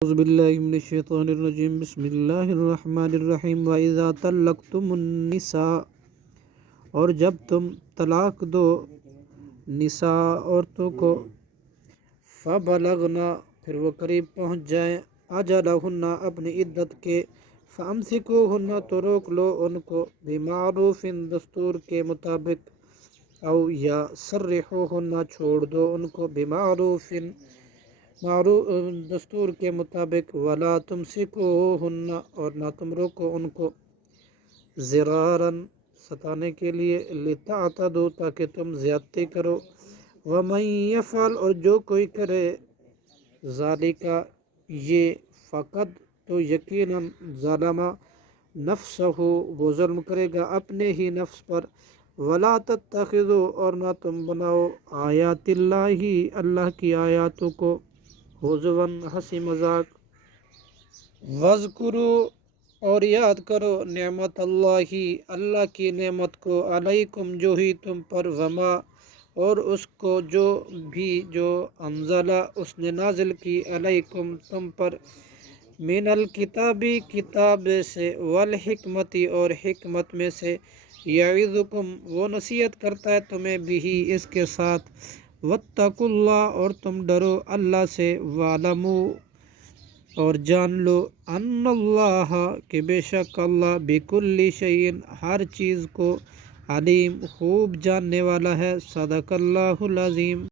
اعوذ باللہ من الشیطان الرجیم بسم اللہ الرحمن الرحیم وَإِذَا طَلَّقْتُمُ النِّسَاءَ اور جب تم طلاق دو نساء عورتوں کو فَبَلَغْنَ پھر وہ قریب پہنچ جائیں أَجَلَهُنَّ اپنی عدت کے فَأَمْسِكُوهُنَّ تو روک لو ان کو بِمَعْرُوفٍ دستور کے مطابق او یا سَرِّحُوهُنَّ چھوڑ دو ان کو بِمَعْرُوفٍ دستور کے مطابق ولا تمسکوہن اور نہ تم روکو ان کو ضرارن ستانے کے لیے لتعتدوا تاکہ تم زیادتی کرو ومن یفعل اور جو کوئی کرے ذالک یہ فقد تو یقیناً ظلم نفسہ وہ ظلم کرے گا اپنے ہی نفس پر ولا تتخذوا اور نہ تم بناؤ آیات اللہ کی آیاتوں کو حضواً ہنسی مذاق وَاذْكُرُوا اور یاد کرو نعمت اللہ کی نعمت کو علیکم جو ہی تم پر وما اور اس کو جو انزلہ اس نے نازل کی علیکم تم پر من الکتابی کتاب سے والحکمتی اور حکمت میں سے یعظکم وہ نصیحت کرتا ہے تمہیں بھی اس کے ساتھ واتقوا اللہ اور تم ڈرو اللہ سے وَاعْلَمُوا اور جان لو ان اللہ کہ بے شک اللہ بکل شیء ہر چیز کو علیم خوب جاننے والا ہے صدق اللہ العظیم.